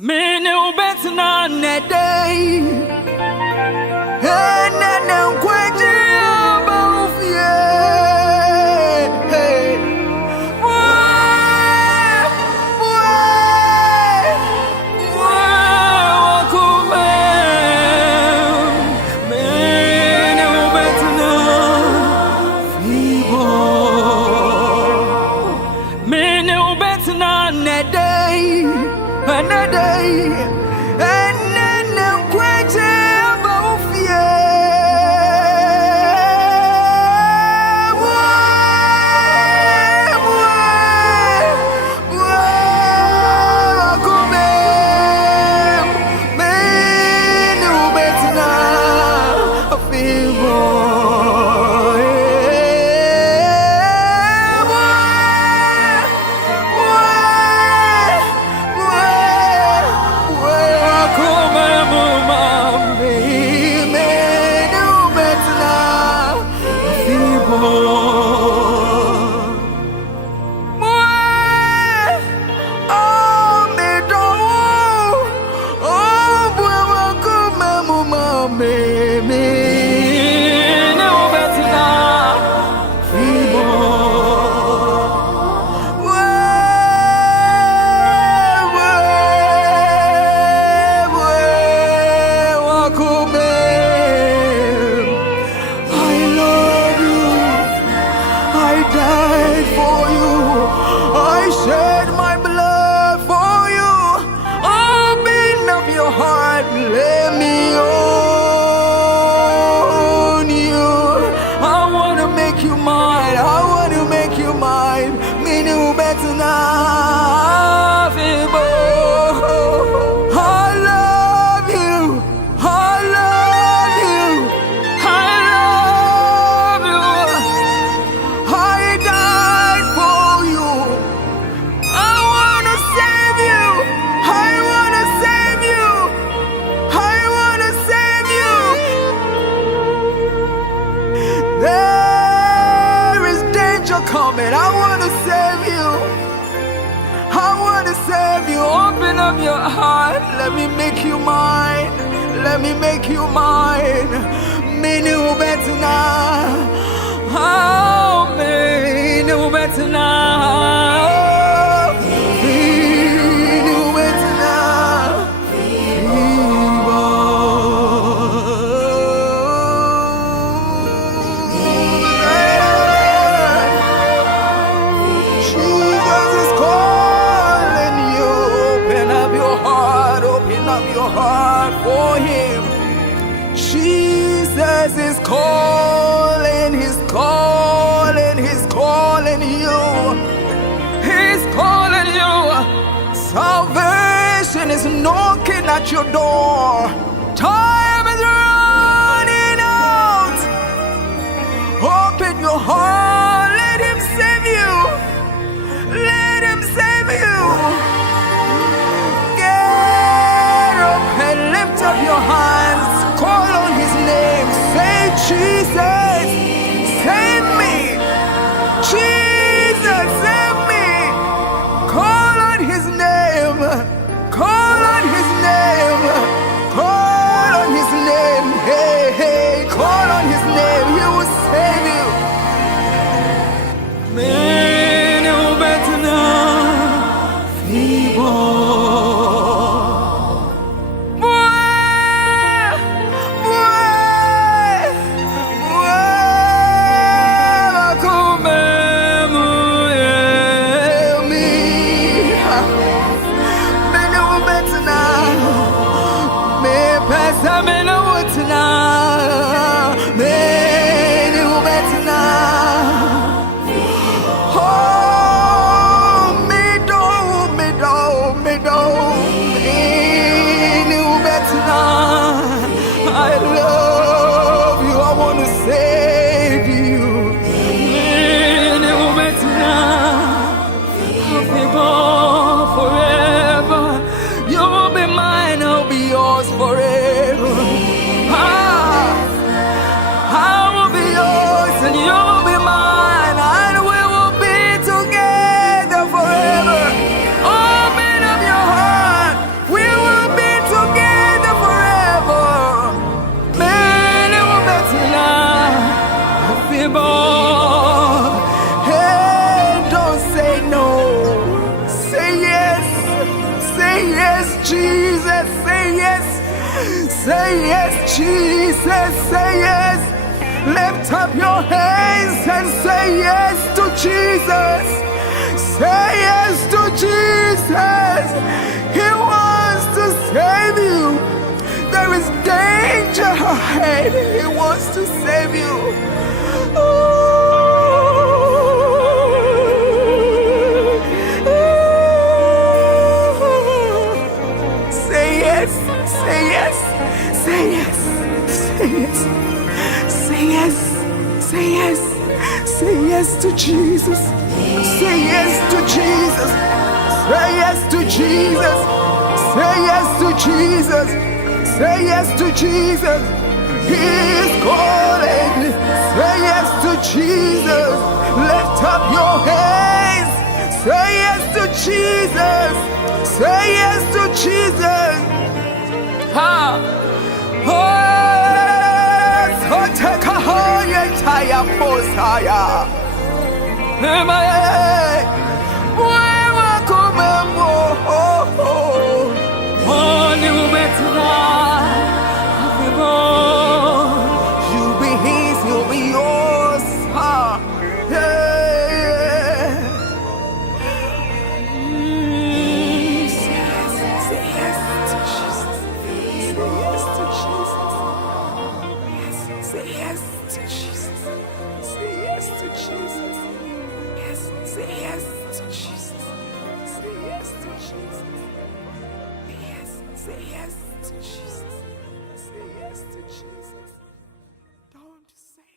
Me no better than a day, and then I'm quite about coming. I want to save you. I want to save you. Open up your heart. Let me make you mine. Let me make you mine. Me no better now. Oh, me no better now. For him, Jesus is calling, he's calling, he's calling you, he's calling you. Salvation is knocking at your door. Time is running out. Open your heart, let him save you, let him save you. Lift up your hands, call on his name, say Jesus, save me, Jesus, save me. Call on his name, call on his name, call on his name, hey, hey, call on his name, he will save you, yes, Jesus. Say yes. Say yes, Jesus. Say yes. Lift up your hands and say yes to Jesus. Say yes to Jesus. He wants to save you. There is danger ahead. He wants to save you. Say yes. Say yes. Say yes. Say yes. Say yes. Say yes. Say yes to Jesus. Say yes to Jesus. Say yes to Jesus. Say yes to Jesus. Say yes to Jesus. He is calling. Say yes to Jesus. Lift up your hands. Say yes to Jesus. Say yes to Jesus. Ha! Oh, so take a hold and tie up Mosiah. You'll be his, you'll be yours. Say yes to Jesus. Say yes to Jesus. Say yes to Jesus. Yes, say yes to Jesus. Say yes to Jesus. Yes, say yes to Jesus. Say yes to Jesus.